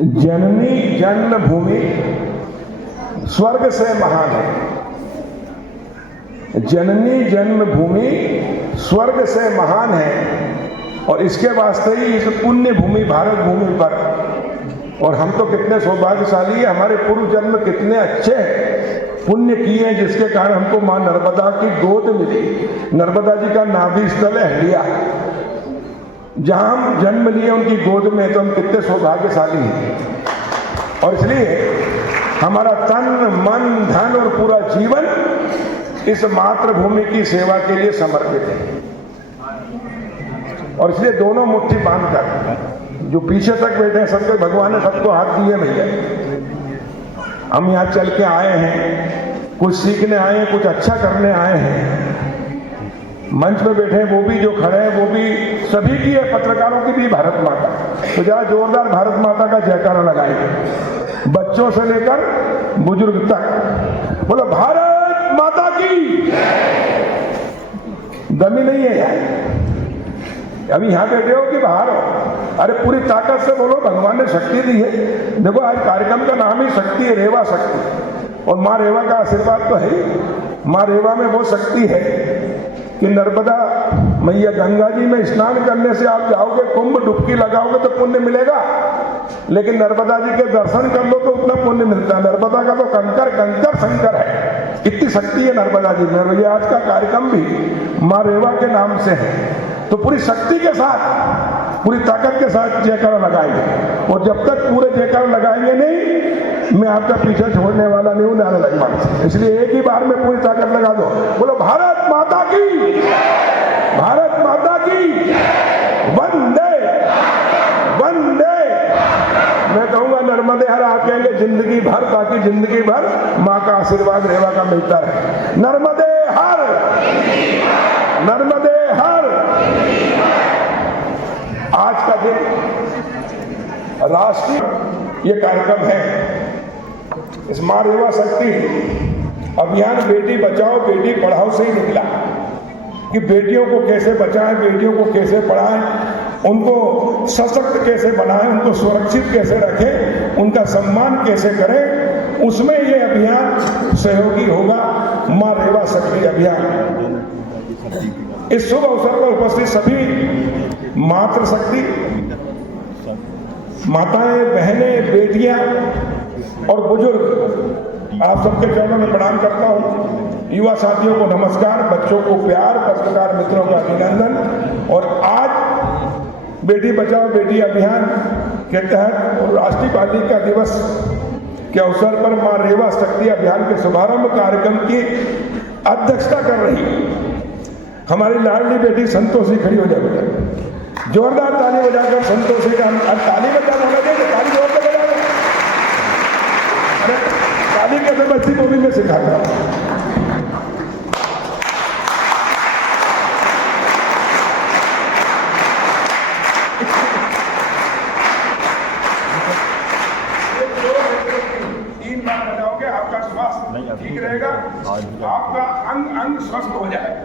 जननी जन्मभूमि स्वर्ग से महान है। जननी जन्मभूमि स्वर्ग से महान है और इसके वास्ते ही इस पुण्य भूमि भारत भूमि पर, और हम तो कितने सौभाग्यशाली हैं, हमारे पूर्व जन्म कितने अच्छे हैं, पुण्य किए हैं, जिसके कारण हमको मां नर्मदा की गोद मिली। नर्मदा जी का नाभि स्थल है हलिया, जहां हम जन्म लिए उनकी गोद में, तो हम कितने सौभाग्यशाली हैं। और इसलिए हमारा तन मन धन और पूरा जीवन इस मातृभूमि की सेवा के लिए समर्पित है। और इसलिए दोनों मुट्ठी बांधकर, जो पीछे तक बैठे हैं, सबको भगवान ने सबको हाथ दिए भैया। हम यहाँ चल के आए हैं, कुछ सीखने आए हैं, कुछ अच्छा करने आए हैं। मंच पे बैठे हैं वो भी, जो खड़े हैं वो भी, सभी की है, पत्रकारों की भी भारत माता। तो जरा जोरदार भारत माता का जयकारा लगाएंगे, बच्चों से लेकर बुजुर्ग तक। बोलो भारत माता की। दमी नहीं है यार, अभी यहां बैठे हो कि बाहर हो? अरे पूरी ताकत से बोलो, भगवान ने शक्ति दी है। देखो आज कार्यक्रम का नाम ही शक्ति है, रेवा शक्ति, और माँ रेवा का आशीर्वाद तो है। माँ रेवा में वो शक्ति है कि नर्मदा मैया गंगा जी में स्नान करने से आप जाओगे, कुंभ डुबकी लगाओगे तो पुण्य मिलेगा, लेकिन नर्मदा जी के दर्शन कर लो तो उतना पुण्य मिलता है। नर्मदा का तो कंकर कंकर शंकर है, इतनी शक्ति है नर्मदा जी में। ये आज का कार्यक्रम भी माँ रेवा के नाम से है। तो पूरी शक्ति के साथ, पूरी ताकत के साथ जयकारा लगाएंगे, और जब तक पूरे जयकारा लगाएंगे नहीं, मैं आपका पीछे छोड़ने वाला नहीं हूं नारा लगवाने से। इसलिए एक ही बार में पूरी ताकत लगा दो। बोलो भारत माता की, भारत माता की, वंदे वंदे। मैं कहूंगा नर्मदे हर, आप कहेंगे जिंदगी भर, ताकि जिंदगी भर माँ का आशीर्वाद रेवा का मिलता रहे। नर्मदे हर, नर्मदे हर। आज का दिन राष्ट्रीय ये कार्यक्रम है, इस मां रेवा शक्ति अभियान बेटी बचाओ बेटी पढ़ाओ से ही निकला कि बेटियों को कैसे बचाएं, बेटियों को कैसे पढ़ाएं, उनको सशक्त कैसे बनाएं, उनको सुरक्षित कैसे रखें, उनका सम्मान कैसे करें। उसमें ये अभियान सहयोगी होगा, मां रेवा शक्ति अभियान। इस शुभ अवसर पर उपस्थित सभी मातृशक्ति माताएं, बहनें, बेटियां और बुजुर्ग, आप सबके चरणों में प्रणाम करता हूं। युवा साथियों को नमस्कार, बच्चों को प्यार, पत्रकार मित्रों को अभिनंदन। और आज बेटी बचाओ बेटी अभियान के तहत राष्ट्रीय बालिका दिवस के अवसर पर मां रेवा शक्ति अभियान के शुभारंभ कार्यक्रम की अध्यक्षता कर रही हमारी लाडली बेटी संतोषी। खड़ी हो जाए बेटा, जोरदार ताली बजाकर संतोषी का ताली बजा होना चाहिए, ताली जोर से बजा। ताली कैसे बजती वो भी मैं सिखाता हूं। तीन बार बजाओगे, आपका स्वास्थ्य ठीक रहेगा, आपका अंग अंग स्वस्थ हो जाएगा,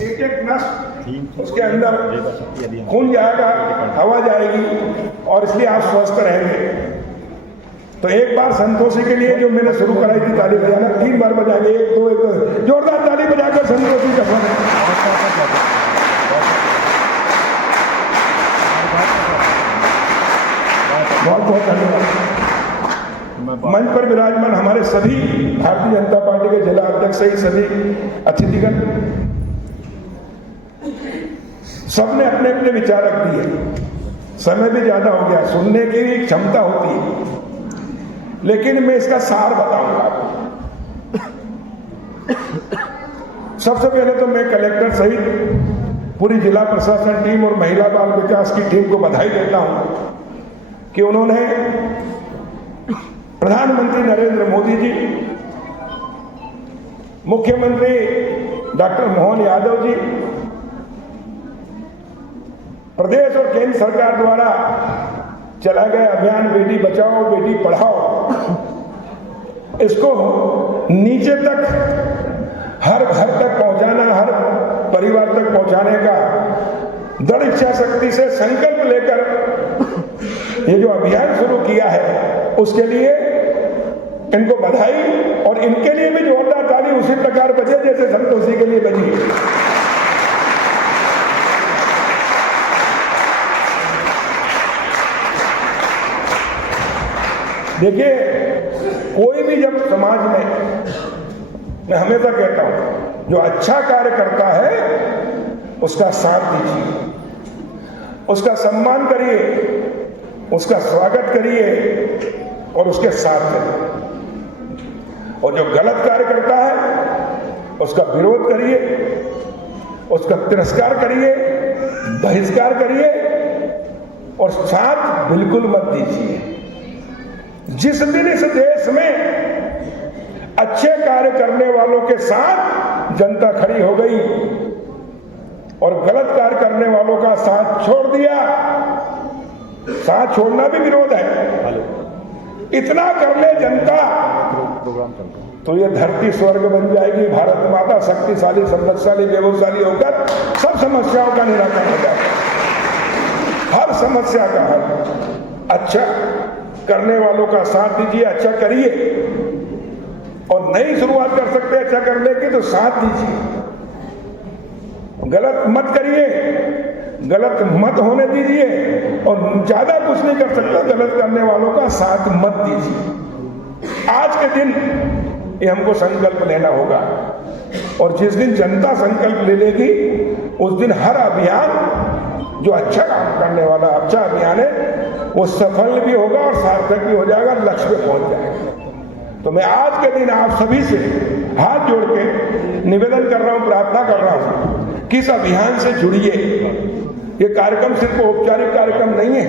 एक एक नस उसके अंदर खून जाएगा, हवा जाएगी, और इसलिए आप स्वस्थ रहेंगे। तो एक बार संतोषी के लिए जो मैंने शुरू कराई थी ताली बजाना, 3 बार बजाएंगे, 1 2 1 2, जोरदार ताली बजाकर संतोषी का बहुत बहुत धन्यवाद। मंच पर विराजमान हमारे सभी भारतीय जनता पार्टी के जिला अध्यक्ष सहित सभी अतिथिगण, सबने अपने अपने विचार रख दिए। समय भी ज्यादा हो गया, सुनने की भी क्षमता होती है, लेकिन मैं इसका सार बताऊंगा आपको। सबसे पहले तो मैं कलेक्टर सहित पूरी जिला प्रशासन टीम और महिला बाल विकास की टीम को बधाई देता हूं कि उन्होंने प्रधानमंत्री नरेंद्र मोदी जी, मुख्यमंत्री डॉक्टर मोहन यादव जी, प्रदेश और केंद्र सरकार द्वारा चला गया अभियान बेटी बचाओ बेटी पढ़ाओ, इसको नीचे तक, हर घर तक पहुंचाना, हर परिवार तक पहुंचाने का दृढ़ इच्छा शक्ति से संकल्प लेकर ये जो अभियान शुरू किया है उसके लिए इनको बधाई, और इनके लिए भी जोरदार ताली उसी प्रकार बजे जैसे संतोषी के लिए बजी। देखिए, कोई भी जब समाज में, मैं हमेशा कहता हूं, जो अच्छा कार्य करता है उसका साथ दीजिए, उसका सम्मान करिए, उसका स्वागत करिए और उसके साथ करिए। और जो गलत कार्य करता है उसका विरोध करिए, उसका तिरस्कार करिए, बहिष्कार करिए और साथ बिल्कुल मत दीजिए। जिस दिन इस देश में अच्छे कार्य करने वालों के साथ जनता खड़ी हो गई और गलत कार्य करने वालों का साथ छोड़ दिया, साथ छोड़ना भी विरोध है, इतना कर ले जनता तो ये धरती स्वर्ग बन जाएगी। भारत माता शक्तिशाली, समृद्धशाली, वैभवशाली होकर सब समस्याओं का निराकरण हो जाएगा, हर समस्या का हल। अच्छा करने वालों का साथ दीजिए, अच्छा करिए, और नई शुरुआत कर सकते हैं अच्छा करने की तो साथ दीजिए। गलत मत करिए, गलत मत होने दीजिए, और ज्यादा कुछ नहीं कर सकते गलत करने वालों का साथ मत दीजिए। आज के दिन ये हमको संकल्प लेना होगा, और जिस दिन जनता संकल्प ले लेगी उस दिन हर अभियान जो अच्छा काम करने वाला अच्छा अभियान है वो सफल भी होगा और सार्थक भी हो जाएगा, लक्ष्य पे पहुंच जाएगा। तो मैं आज के दिन आप सभी से हाथ जोड़ के निवेदन कर रहा हूं, प्रार्थना कर रहा हूं कि इस अभियान से जुड़िए। ये कार्यक्रम सिर्फ औपचारिक कार्यक्रम नहीं है,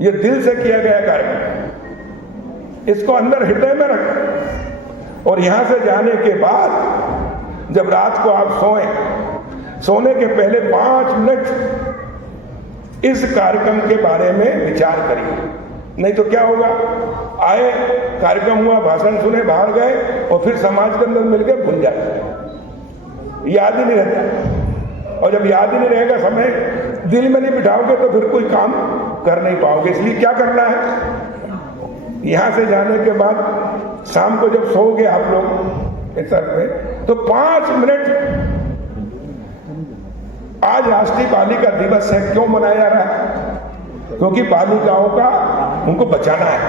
ये दिल से किया गया कार्यक्रम। इसको अंदर हृदय में रखें, और यहां से जाने के बाद जब रात को आप सोने के पहले 5 मिनट इस कार्यक्रम के बारे में विचार करिए। नहीं तो क्या होगा, आए, कार्यक्रम हुआ, भाषण सुने, बाहर गए और फिर समाज के अंदर मिलकर भूल जाते, याद ही नहीं रहता। और जब याद ही नहीं रहेगा, समय दिल में नहीं बिठाओगे तो फिर कोई काम कर नहीं पाओगे। इसलिए क्या करना है, यहां से जाने के बाद शाम को जब सोओगे आप लोग इस तरह में, तो 5 मिनट, आज राष्ट्रीय बालिका दिवस है, क्यों मनाया जा रहा है? क्योंकि बालिकाओं का उनको बचाना है,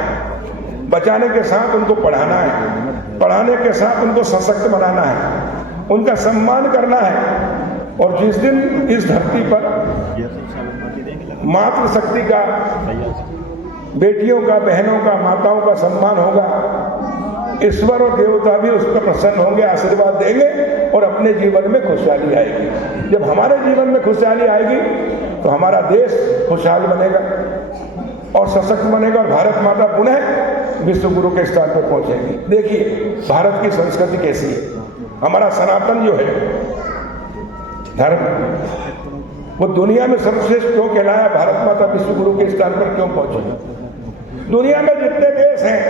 बचाने के साथ उनको पढ़ाना है, पढ़ाने के साथ उनको सशक्त बनाना है, उनका सम्मान करना है। और जिस दिन इस धरती पर मातृशक्ति का, बेटियों का, बहनों का, माताओं का सम्मान होगा, ईश्वर और देवता भी उस पर प्रसन्न होंगे, आशीर्वाद देंगे और अपने जीवन में खुशहाली आएगी। जब हमारे जीवन में खुशहाली आएगी तो हमारा देश खुशहाल बनेगा और सशक्त बनेगा, और भारत माता पुनः विश्व गुरु के स्थान पर पहुंचेगी। देखिए भारत की संस्कृति कैसी है, हमारा सनातन जो है धर्म, वो दुनिया में सर्वश्रेष्ठ क्यों कहलाया, भारत माता विश्व गुरु के स्थान पर क्यों पहुंचे। दुनिया में जितने देश हैं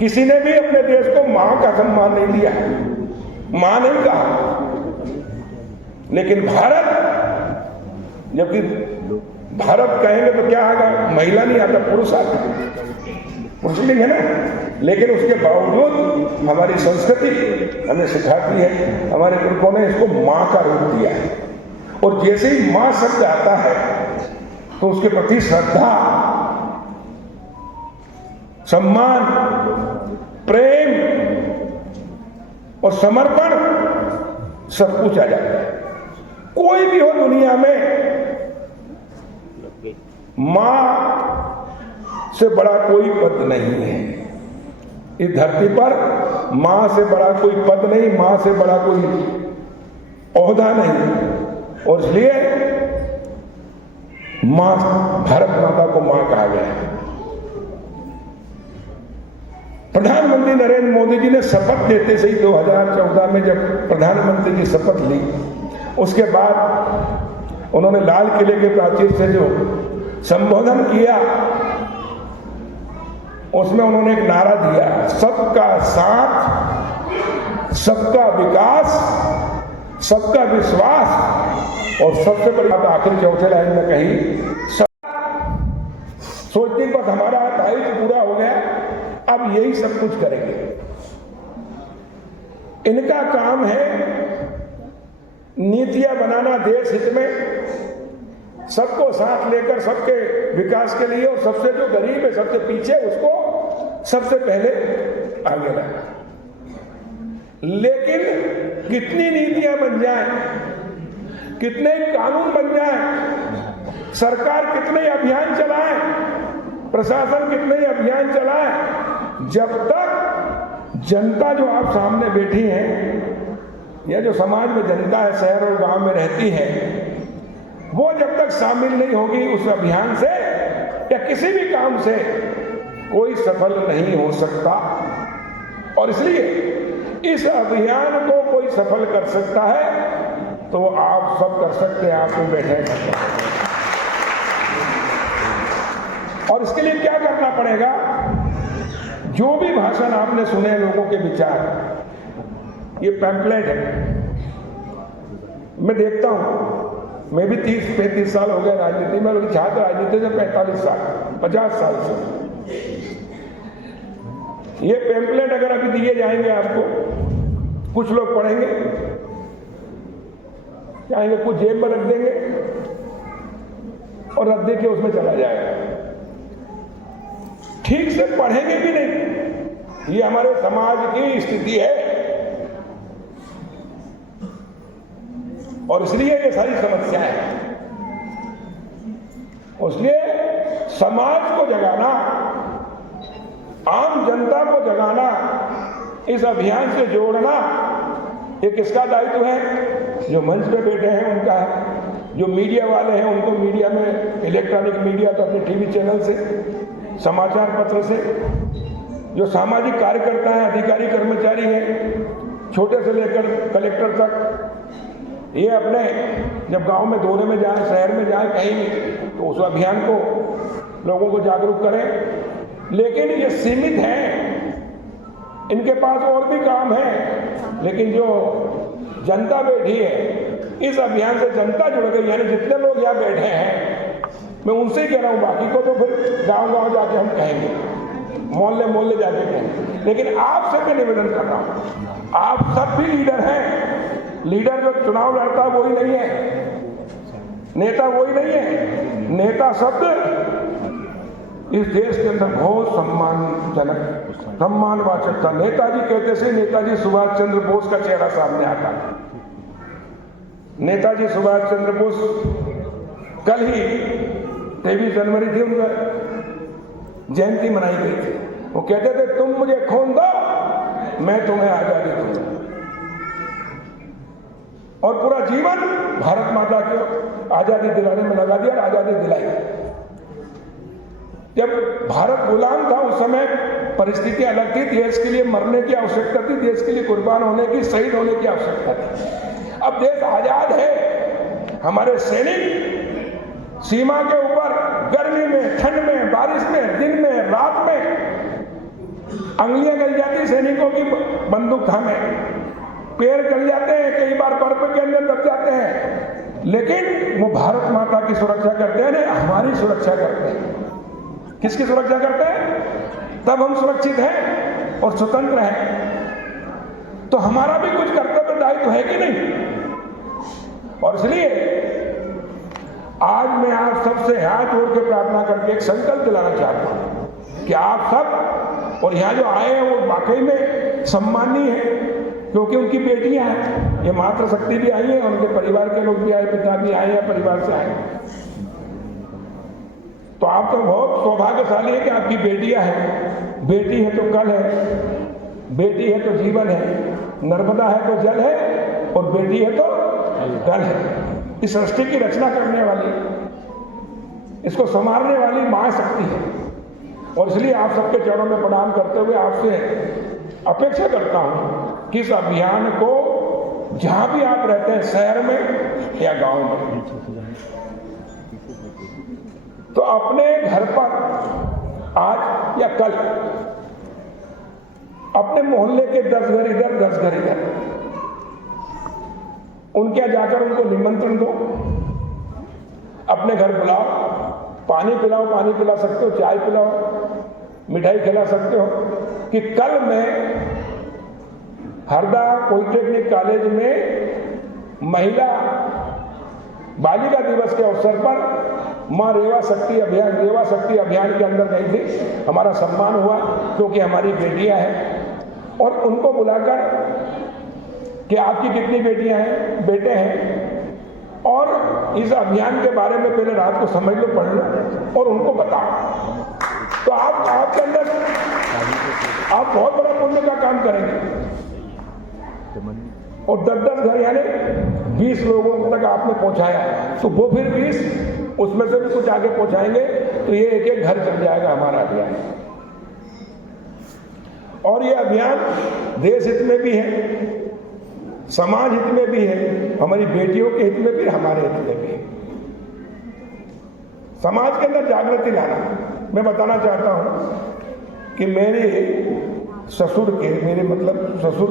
किसी ने भी अपने देश को मां का सम्मान नहीं दिया, मां नहीं कहा, लेकिन भारत, जबकि भारत कहेंगे तो क्या आएगा, महिला नहीं आता, पुरुष आता, पुरुष लिंग है ना। लेकिन उसके बावजूद हमारी संस्कृति हमें सिखाती है, हमारे पुरखों ने इसको मां का रूप दिया है। और जैसे ही मां शब्द आता है तो उसके प्रति श्रद्धा, सम्मान, प्रेम और समर्पण सब कुछ आ जाता है। कोई भी हो दुनिया में, मां से बड़ा कोई पद नहीं है इस धरती पर, मां से बड़ा कोई पद नहीं, मां से बड़ा कोई ओहदा नहीं। और इसलिए मां, भारत माता को मां कहा गया है। प्रधानमंत्री नरेंद्र मोदी जी ने शपथ लेते से ही 2014 में जब प्रधानमंत्री की शपथ ली, उसके बाद उन्होंने लाल किले के प्राचीर से जो संबोधन किया उसमें उन्होंने एक नारा दिया, सबका साथ, सबका विकास, सबका विश्वास, और सबसे बड़ी बात आखिरी चौथे लाइन में कही, सोचते हैं बस हमारा दायित्व पूरा हो गया, अब यही सब कुछ करेंगे। इनका काम है नीतियां बनाना देश हित में, सबको साथ लेकर सबके विकास के लिए, और सबसे जो गरीब है, सबसे पीछे, उसको सबसे पहले आगे लाना। लेकिन कितनी नीतियां बन जाएं, कितने कानून बन जाएं, सरकार कितने अभियान चलाए, प्रशासन कितने अभियान चलाए, जब तक जनता जो आप सामने बैठी है, या जो समाज में जनता है, शहर और गांव में रहती है, वो जब तक शामिल नहीं होगी उस अभियान से या किसी भी काम से, कोई सफल नहीं हो सकता। और इसलिए इस अभियान को कोई सफल कर सकता है तो आप सब कर सकते हैं, आप तो बैठे हैं। और इसके लिए क्या करना पड़ेगा? जो भी भाषण आपने सुने, लोगों के विचार, ये पैम्पलेट है। मैं देखता हूं, मैं भी 30-35 साल हो गए राजनीति में, लोग छात्र राजनीति से 45 साल 50 साल से। ये पैम्पलेट अगर अभी दिए जाएंगे आपको, कुछ लोग पढ़ेंगे, चाहेंगे कुछ जेब में रख देंगे और रख दे के उसमें चला जाएगा। ठीक से पढ़ेंगे भी नहीं। ये हमारे समाज की स्थिति है, और इसलिए ये सारी समस्याएं हैं। इसलिए समाज को जगाना, आम जनता को जगाना, इस अभियान से जोड़ना, ये किसका दायित्व है? जो मंच पे बैठे हैं उनका है। जो मीडिया वाले हैं उनको मीडिया में, इलेक्ट्रॉनिक मीडिया तो अपने टीवी चैनल से, समाचार पत्र से, जो सामाजिक कार्यकर्ता हैं, अधिकारी कर्मचारी हैं, छोटे से लेकर कलेक्टर तक, ये अपने जब गांव में दौरे में जाए, शहर में जाए, कहीं भी, तो उस अभियान को लोगों को जागरूक करें। लेकिन ये सीमित है, इनके पास और भी काम है। लेकिन जो जनता बैठी है, इस अभियान से जनता जुड़ गई, यानी जितने लोग यहाँ बैठे हैं, मैं उनसे कह रहा हूँ, बाकी को तो फिर गांव-गांव जाके हम कहेंगे, मोहल्ले जाके कहेंगे। लेकिन आपसे मैं निवेदन कर रहा हूँ, आप सब भी लीडर हैं। लीडर जो चुनाव लड़ता वही नहीं है, नेता वही नहीं है। नेता शब्द इस देश के अंदर बहुत सम्मानजनक, सम्मानवाचक था। नेताजी कहते से नेताजी सुभाष चंद्र बोस का चेहरा सामने आता है। नेताजी सुभाष चंद्र बोस, कल ही 23 जनवरी थी, उनका जयंती मनाई गई थी। वो कहते थे, तुम मुझे खून दो, मैं तुम्हें आजादी दूंगा। और पूरा जीवन भारत माता को आजादी दिलाने में लगा दिया, आजादी दिलाई। जब भारत गुलाम था उस समय परिस्थिति अलग थी, देश के लिए मरने की आवश्यकता थी, देश के लिए कुर्बान होने की, शहीद होने की आवश्यकता थी। अब देश आजाद है, हमारे सैनिक सीमा के ऊपर गर्मी में, ठंड में, बारिश में, दिन में, रात में अंगुलियां गल जाती सैनिकों की बंदूक थामे, पैर गल जाते हैं, कई बार बर्फ के अंदर दब जाते हैं, लेकिन वो भारत माता की सुरक्षा करते हैं, हमारी सुरक्षा करते हैं। किसकी सुरक्षा करते हैं? तब हम सुरक्षित हैं और स्वतंत्र हैं। तो हमारा भी कुछ कर्तव्य दायित्व है कि नहीं? और इसलिए आज मैं आप सबसे हाथ जोड़ के प्रार्थना करके एक संकल्प दिलाना चाहता हूं कि आप सब, और यहाँ जो आए हैं वो वाकई में सम्मानीय है, क्योंकि उनकी बेटियां हैं, ये मातृशक्ति भी आई है, उनके परिवार के लोग भी आए, पिता भी आए हैं, परिवार से आए। तो आप तो बहुत सौभाग्यशाली है कि आपकी बेटियां हैं। बेटी है तो कल है, बेटी है तो जीवन है, नर्मदा है तो जल है, और बेटी है तो कल है। इस सृष्टि की रचना करने वाली, इसको संवारने वाली मां शक्ति है। और इसलिए आप सबके चरणों में प्रणाम करते हुए आपसे अपेक्षा करता हूं कि इस अभियान को जहां भी आप रहते हैं, शहर में या गांव में, तो अपने घर पर आज या कल अपने मोहल्ले के 10 घर इधर, 10 घर इधर, उनके जाकर उनको निमंत्रण दो, अपने घर बुलाओ, पानी पिलाओ, पानी पिला सकते हो, चाय पिलाओ, मिठाई खिला सकते हो, कि कल मैं हरदा पॉलिटेक्निक कॉलेज में महिला बालिका दिवस के अवसर पर मां रेवा शक्ति अभियान के अंदर गई थी। हमारा सम्मान हुआ क्योंकि हमारी बेटियां हैं, और उनको बुलाकर कि आपकी कितनी बेटियां हैं, बेटे हैं, और इस अभियान के बारे में पहले रात को समझ लो, पढ़ लो और उनको बताओ। तो आपके अंदर आप बहुत बड़ा पुण्य का काम करेंगे। और 10-10 घर यानी 20 लोगों तक आपने पहुंचाया, तो वो फिर 20 उसमें से भी कुछ आगे पहुंचाएंगे, तो ये एक घर चल जाएगा हमारा अभियान। और ये अभियान देश हित में भी है, समाज हित में भी है, हमारी बेटियों के हित में भी, हमारे हित में भी है। समाज के अंदर जागृति लाना। मैं बताना चाहता हूं कि मेरे ससुर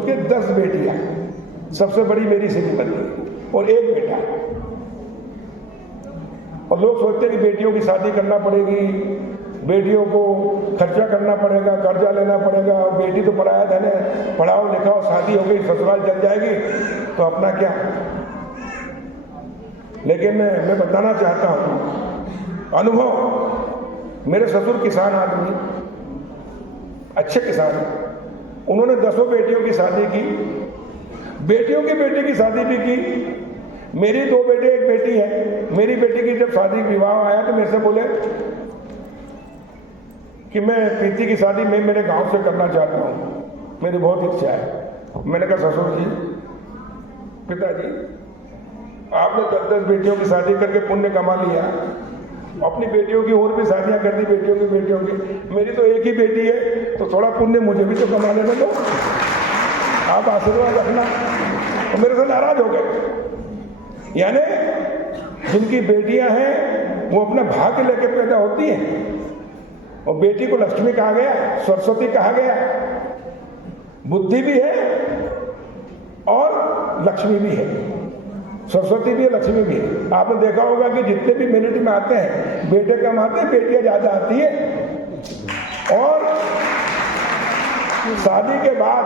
के 10 बेटियां, सबसे बड़ी मेरी श्रीमती और एक बेटा। और लोग सोचते हैं कि बेटियों की शादी करना पड़ेगी, बेटियों को खर्चा करना पड़ेगा, कर्जा लेना पड़ेगा, और बेटी तो पराया धन है, पढ़ाओ लिखाओ, शादी हो गई, ससुराल चल जाएगी तो अपना क्या। लेकिन मैं बताना चाहता हूं अनुभव, मेरे ससुर किसान आदमी, अच्छे किसान, उन्होंने 10 बेटियों की शादी की, बेटियों की बेटी की शादी भी की। मेरी 2 बेटे, एक बेटी है। मेरी बेटी की जब शादी विवाह आया तो मेरे से बोले कि मैं प्रीति की शादी मैं मेरे गांव से करना चाहता हूं, मेरी बहुत इच्छा है। मैंने कहा ससुर जी, पिताजी, आपने 10-10 बेटियों की शादी करके पुण्य कमा लिया, अपनी बेटियों की और भी शादियां कर दी, बेटियों की। मेरी तो एक ही बेटी है, तो थोड़ा पुण्य मुझे भी तो कमा लेने दो, आप आशीर्वाद रखना। तो मेरे से नाराज हो गए। यानी जिनकी बेटियां हैं वो अपना भाग्य लेके पैदा होती हैं, और बेटी को लक्ष्मी कहा गया, सरस्वती कहा गया। बुद्धि भी है और लक्ष्मी भी है, सरस्वती भी है, लक्ष्मी भी है। आपने देखा होगा कि जितने भी मिनट में आते हैं, बेटे कम आते हैं, बेटियां ज्यादा आती है। और शादी के बाद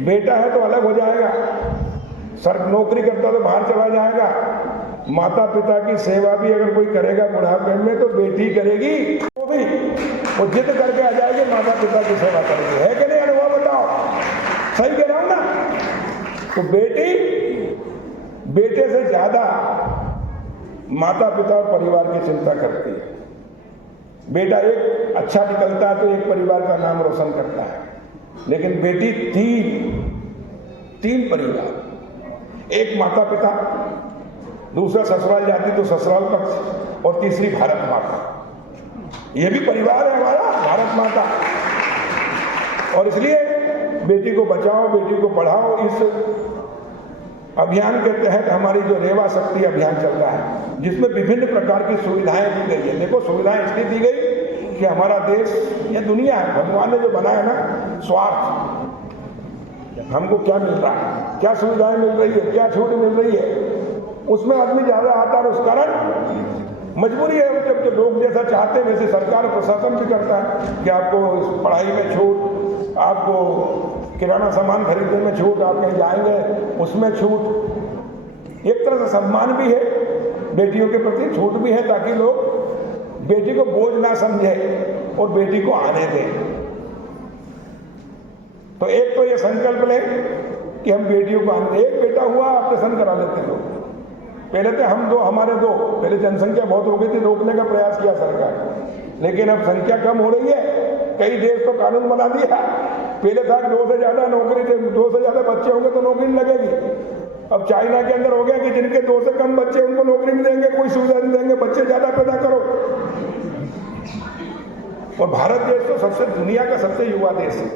बेटा है तो अलग हो जाएगा, नौकरी करता तो बाहर चला जाएगा। माता पिता की सेवा भी अगर कोई करेगा बुढ़ापे में तो बेटी करेगी, वो भी वो जिद करके आ जाएगी, माता पिता की सेवा करेगी। है कि नहीं? अनुभव बताओ, सही कह रहा हूं ना? तो बेटे से ज्यादा माता पिता और परिवार की चिंता करती है। बेटा एक अच्छा निकलता है तो एक परिवार का नाम रोशन करता है, लेकिन बेटी तीन परिवार, एक माता पिता, दूसरा ससुराल जाती तो ससुराल पक्ष, और तीसरी भारत माता। ये भी परिवार है हमारा, भारत माता। और इसलिए बेटी को बचाओ, बेटी को पढ़ाओ। इस अभियान के तहत हमारी जो रेवा शक्ति अभियान चल रहा है, जिसमें विभिन्न प्रकार की सुविधाएं दी गई है। देखो, सुविधाएं इसलिए दी गई कि हमारा देश, ये दुनिया है, भगवान ने जो बनाया ना, स्वार्थ, हमको क्या मिल रहा है, क्या सुविधाएं मिल रही है, क्या छूट मिल रही है, उसमें आदमी ज्यादा आता है। उस कारण मजबूरी है, जब लोग जैसा चाहते हैं वैसे सरकार प्रशासन भी करता है कि आपको पढ़ाई में छूट, आपको किराना सामान खरीदने में छूट, आप कहीं जाएंगे उसमें छूट। एक तरह से सम्मान भी है, बेटियों के प्रति छूट भी है, ताकि लोग बेटी को बोझ ना समझे और बेटी को आने दें। तो एक तो ये संकल्प ले कि हम बेटियों को आने दें। एक बेटा हुआ, ऑपरेशन करा लेते लोग। पहले तो हमारे दो, पहले जनसंख्या बहुत हो गई थी, रोकने का प्रयास किया सरकार, लेकिन अब संख्या कम हो रही है। कई देश तो कानून बना दिया, पहले था 2 से ज्यादा नौकरी, 2 से ज्यादा बच्चे होंगे तो नौकरी नहीं लगेगी। अब चाइना के अंदर हो गया कि जिनके 2 से कम बच्चे उनको नौकरी नहीं देंगे, कोई सुविधा नहीं देंगे, बच्चे ज्यादा पैदा करो। और भारत देश तो सबसे दुनिया का सबसे युवा देश है,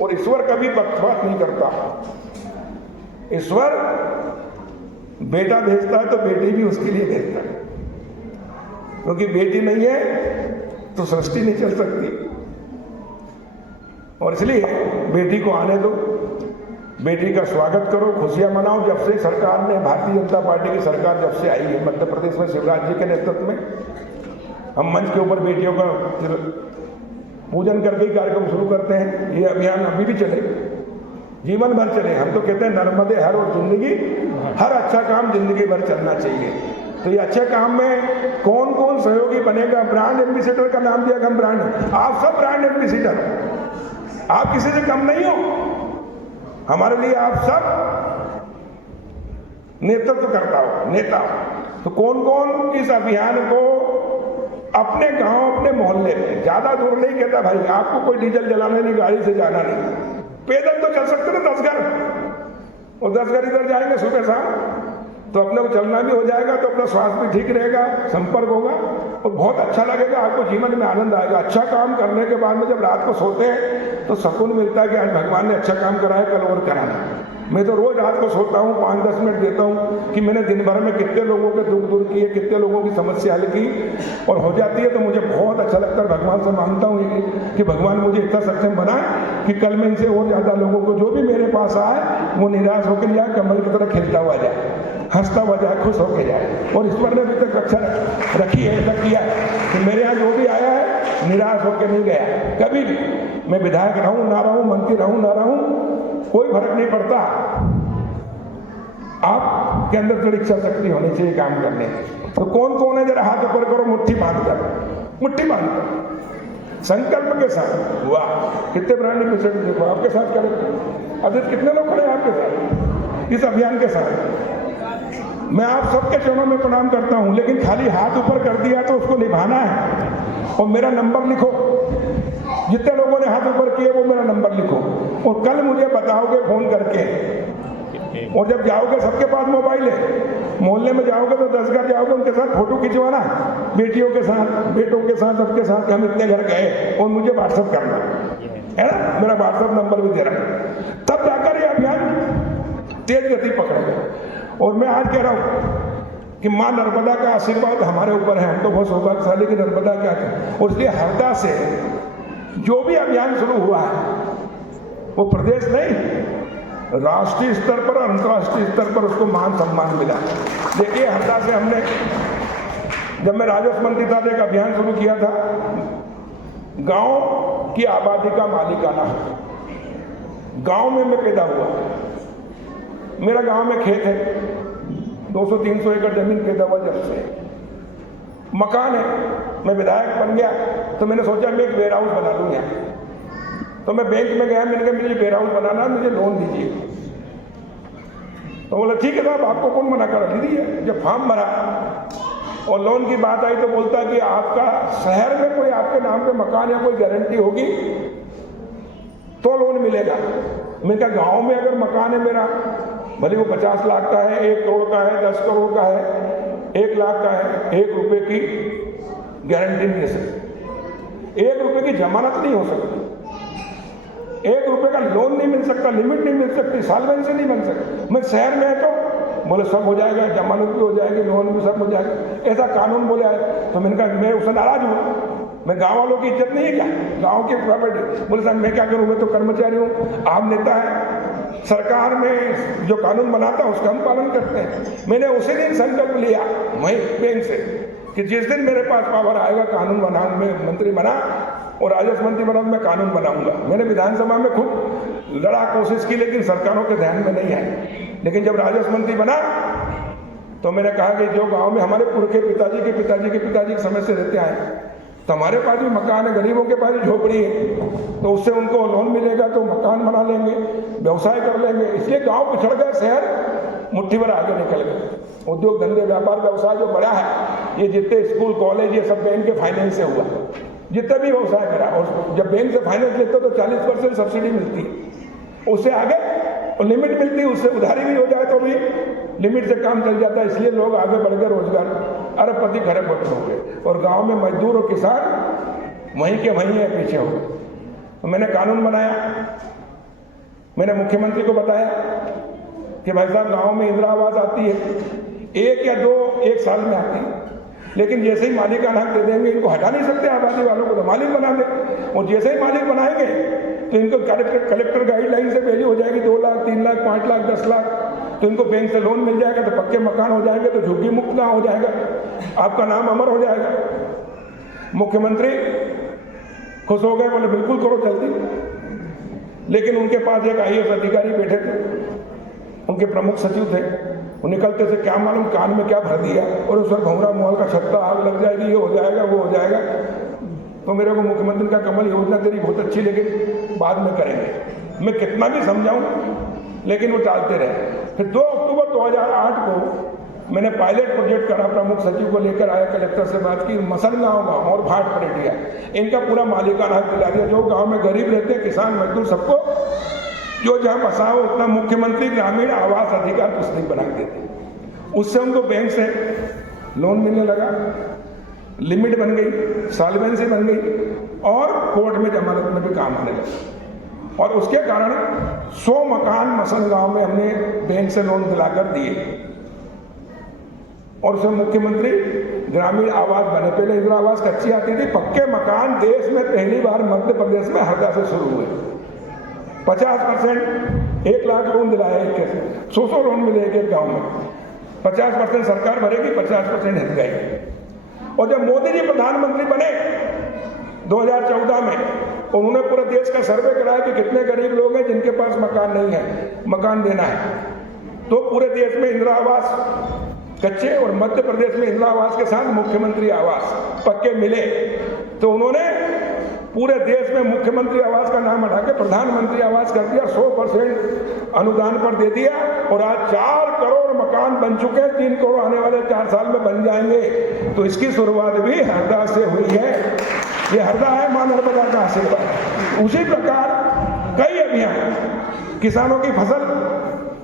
और ईश्वर कभी पक्षपात नहीं करता। ईश्वर बेटा भेजता है तो बेटी भी उसके लिए भेजता है, क्योंकि बेटी नहीं है तो सृष्टि नहीं चल सकती। और इसलिए बेटी को आने दो, बेटी का स्वागत करो, खुशियां मनाओ। जब से सरकार ने, भारतीय जनता पार्टी की सरकार जब से आई है मध्य प्रदेश में शिवराज जी के नेतृत्व में, हम मंच के ऊपर बेटियों का पूजन करके ही कार्यक्रम शुरू करते हैं। ये अभियान अभी भी चले, जीवन भर चले। हम तो कहते हैं नर्मदे हर और जिंदगी हर, अच्छा काम जिंदगी भर चलना चाहिए। तो ये अच्छे काम में कौन कौन सहयोगी बनेगा? ब्रांड एम्बेसडर का नाम दिया हम ब्रांड, आप सब ब्रांड एम्बेसडर, आप किसी से कम नहीं हो। हमारे लिए आप सब नेतृत्व करता हो, नेता। तो कौन कौन इस अभियान को अपने गांव, अपने मोहल्ले में, ज्यादा दूर नहीं कहता भाई, आपको कोई डीजल जलाने नहीं, गाड़ी से जाना नहीं, पैदल तो चल सकते ना 10 घर, और 10 घर इधर जाएंगे सुबह शाम, तो अपने को चलना भी हो जाएगा, तो अपना स्वास्थ्य भी ठीक रहेगा, संपर्क होगा और बहुत अच्छा लगेगा, आपको जीवन में आनंद आएगा। अच्छा काम करने के बाद में जब रात को सोते हैं तो सुकून मिलता है कि आज भगवान ने अच्छा काम कराया, कल और कराना। मैं तो रोज रात को सोता हूँ, 5-10 मिनट देता हूँ कि मैंने दिन भर में कितने लोगों के दुख दूर किए, कितने लोगों की समस्या हल की, और हो जाती है तो मुझे बहुत अच्छा लगता है। भगवान से मांगता हूँ कि भगवान मुझे इतना सक्षम बनाए कि कल मैं इनसे और ज़्यादा लोगों को, जो भी मेरे पास आए, वो निराश होकर जाए, कमल की तरह खिलता हुआ जाए, हंसता हुआ जाए, खुश होकर जाए। और ईश्वर ने अभी तक रक्षा रखी है, ऐसा किया कि मेरे यहाँ जो भी आया है निराश होकर नहीं गया कभी भी। मैं विधायक रहूं ना रहूं, मंत्री रहूं ना रहूं, कोई फर्क नहीं पड़ता। आपके अंदर थोड़ी इच्छा शक्ति होनी चाहिए काम करने की। तो कौन कौन है, जरा हाथ ऊपर करो, मुट्ठी बांध कर, मुट्ठी बांध कर, संकल्प के साथ। वाह, कितने ब्रांड एम्बेसडर देखो आपके साथ करें। अभी कितने लोग खड़े हैं आपके साथ इस अभियान के साथ। मैं आप सबके चरणों में प्रणाम करता हूं, लेकिन खाली हाथ ऊपर कर दिया तो उसको निभाना है। और मेरा नंबर लिखो, जितने लोगों ने हाथ ऊपर किए वो मेरा नंबर लिखो, और कल मुझे बताओगे फोन करके। और जब जाओगे, सबके पास मोबाइल है, मोहल्ले में जाओगे तो 10 घर जाओगे, उनके साथ फोटो खिंचवाना, बेटियों के साथ, बेटों के साथ, सबके साथ कि हम इतने घर गए, और मुझे व्हाट्सएप करना है ना। मेरा व्हाट्सएप नंबर भी दे रहा है, तब जाकर ये अभियान तेज गति पकड़ेगा। और मैं आज कह रहा हूं कि मां नर्मदा का आशीर्वाद हमारे ऊपर है, हम तो बहुत सौभाग्यशाली कि नर्मदा क्या है। और इसलिए हरदा से जो भी अभियान शुरू हुआ है वो प्रदेश नहीं, राष्ट्रीय स्तर पर, अंतर्राष्ट्रीय स्तर पर उसको मान सम्मान मिला। देखिए हरदा से हमने, जब मैं राजस्व मंत्री था, एक अभियान शुरू किया था, गांव की आबादी का मालिकाना। गांव में मैं पैदा हुआ, मेरा गांव में खेत है, 200-300 एकड़ जमीन पैदा हुआ। जब से मकान है, मैं विधायक बन गया तो मैंने सोचा मैं एक वेयर हाउस बना लूँ यहाँ। तो मैं बैंक में गया, मैंने कहा मुझे वेयर हाउस बनाना, मुझे लोन दीजिए। तो बोला ठीक है साहब, आपको कौन मना कर दीजिए। जब फॉर्म भरा और लोन की बात आई तो बोलता कि आपका शहर में कोई आपके नाम पे मकान या कोई गारंटी होगी तो लोन मिलेगा। मैंने कहा गाँव में अगर मकान है मेरा, भले वो 50 लाख का है, 1 करोड़ का है, 10 करोड़ का है, 1 लाख का है, 1 रुपए की गारंटी नहीं दे सकती, 1 रुपए की जमानत नहीं हो सकती, 1 रुपए का लोन नहीं मिल सकता, लिमिट नहीं मिल सकती, सॉल्वेंसी नहीं बन सकती। मैं शहर में है तो बोले सब हो जाएगा, जमानत भी हो जाएगी, लोन भी सब हो जाएगा, ऐसा कानून बोले आए। तो मैंने कहा मैं उससे नाराज हूँ, मैं गांव वालों की इज्जत नहीं है क्या, गांव की प्रॉपर्टी। बोले साहब मैं क्या करूँ, मैं तो कर्मचारी हूँ, आप नेता है, सरकार में जो कानून बनाता है उसका हम पालन करते हैं। मैंने उसी दिन संकल्प लिया वही बैंक से कि जिस दिन मेरे पास पावर आएगा, कानून बनाऊंगा, मैं मंत्री बना और राजस्व मंत्री बना, मैं कानून बनाऊंगा। मैंने विधानसभा में खूब लड़ा, कोशिश की, लेकिन सरकारों के ध्यान में नहीं आए। लेकिन जब राजस्व मंत्री बना तो मैंने कहा कि जो गांव में हमारे पुरखे पिताजी के पिताजी के पिताजी के समय से रहते आए, तो हमारे पास भी मकान है, गरीबों के पास भी झोपड़ी है, तो उससे उनको लोन मिलेगा तो मकान बना लेंगे, व्यवसाय कर लेंगे। इसलिए गांव पिछड़ गए, शहर मुट्ठी भर आगे निकल गए। उद्योग धंधे व्यापार व्यवसाय जो बड़ा है, ये जितने स्कूल कॉलेज ये सब बैंक के फाइनेंस से हुआ, जितना भी व्यवसाय करा। और जब बैंक से फाइनेंस लेते तो 40% सब्सिडी मिलती है, उससे आगे और लिमिट मिलती है, उससे उधारी भी हो जाए तो भी लिमिट से काम चल जाता है। इसलिए लोग आगे बढ़ गए, रोजगार अरबपति खरबपति हो गए, और गांव में मजदूर और किसान वहीं के वहीं है, पीछे हो गए। तो मैंने कानून बनाया, मैंने मुख्यमंत्री को बताया कि भाई साहब गांव में इंदिरा आवास आती है, 1 या 2 1 साल में आती है, लेकिन जैसे ही मालिकाना हक दे देंगे, इनको हटा नहीं सकते आबादी वालों को, तो मालिक बना दे। और जैसे ही मालिक बनाएंगे तो इनको कलेक्टर गाइडलाइन से पहले हो जाएगी 2 लाख 3 लाख 5 लाख 10 लाख, तो इनको बैंक से लोन मिल जाएगा, तो पक्के मकान हो जाएंगे, तो झुग्गी मुक्त ना हो जाएगा, आपका नाम अमर हो जाएगा। मुख्यमंत्री खुश हो गए, बोले बिल्कुल करो जल्दी। लेकिन उनके पास एक IAS अधिकारी बैठे थे, उनके प्रमुख सचिव थे, वो निकलते थे क्या मालूम कान में क्या भर दिया और उस पर भंवरा मोहल का छत्ता, आग लग जाएगी, ये हो जाएगा वो हो जाएगा। तो मेरे को मुख्यमंत्री का कमल योजना तेरी बहुत अच्छी लेकिन बाद में करेंगे। मैं कितना भी समझाऊं लेकिन वो टालते रहे। फिर 2 अक्टूबर 2008 को मैंने पायलट प्रोजेक्ट करा, प्रमुख सचिव को लेकर आया, कलेक्टर से बात की, मसलगांव गाँव और भाट परेटिया इनका पूरा मालिकाना हक दिला दिया। जो गाँव में गरीब रहते हैं, किसान मजदूर, सबको जो जहाँ बसा हो उतना मुख्यमंत्री ग्रामीण आवास अधिकार पुस्तिक बना देते। उससे उनको बैंक से लोन मिलने लगा, लिमिट बन गई, सॉल्वेंसी बन गई और कोर्ट में जमानत में भी काम आने लगा। और उसके कारण 100 मकान मसलगांव में हमने बैंक से लोन दिलाकर दिए और उसमें मुख्यमंत्री ग्रामीण आवास बने। पहले इंदिरा आवास कच्ची आती थी, पक्के मकान देश में पहली बार मध्य प्रदेश में हरदा से शुरू हुए। 50% 1 लाख लोन दिलाया, 100 लोन मिले एक गांव में। 50% सरकार भरेगी, 50% हितग्राही। और जब मोदी जी प्रधानमंत्री बने 2014 में, उन्होंने पूरे देश का सर्वे कराया कि कितने गरीब लोग हैं जिनके पास मकान नहीं है, मकान देना है। तो पूरे देश में इंदिरा आवास कच्चे और मध्य प्रदेश में इंदिरा आवास के साथ मुख्यमंत्री आवास पक्के मिले। तो उन्होंने पूरे देश में मुख्यमंत्री आवास का नाम हटा के प्रधानमंत्री आवास कर दिया, 100% अनुदान पर दे दिया और आज 4 करोड़ मकान बन चुके हैं, 3 करोड़ आने वाले 4 साल में बन जाएंगे। तो इसकी शुरुआत भी हरदा से हुई है। ये हरदा है मां नर्मदा का आशीर्वाद। उसी प्रकार कई अभियान, किसानों की फसल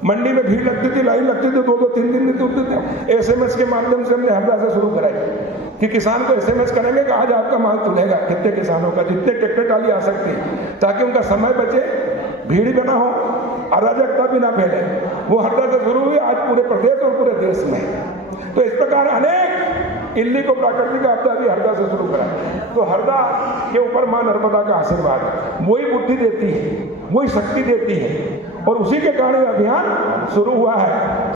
मंडी में भीड़ लगती थी, लाइन लगती थी, 2-2 3 दिन में टूटते थे। SMS के माध्यम से हमने हरदा से शुरू कराई कि किसान को SMS करेंगे कि आज आपका माल तुलेगा, कितने किसानों का, जितने ट्रैक्टर ट्राली आ सकती है, ताकि उनका समय बचे, भीड़ भी ना हो, अराजकता भी ना फैले। वो हरदा से शुरू हुई, आज पूरे प्रदेश और पूरे देश में। तो इस प्रकार अनेक इल्ली को प्राकृतिक आपदा भी हरदा से शुरू करा। तो हरदा के ऊपर मां नर्मदा का आशीर्वाद है, वही बुद्धि देती है, वही शक्ति देती है और उसी के कारण अभियान शुरू हुआ है।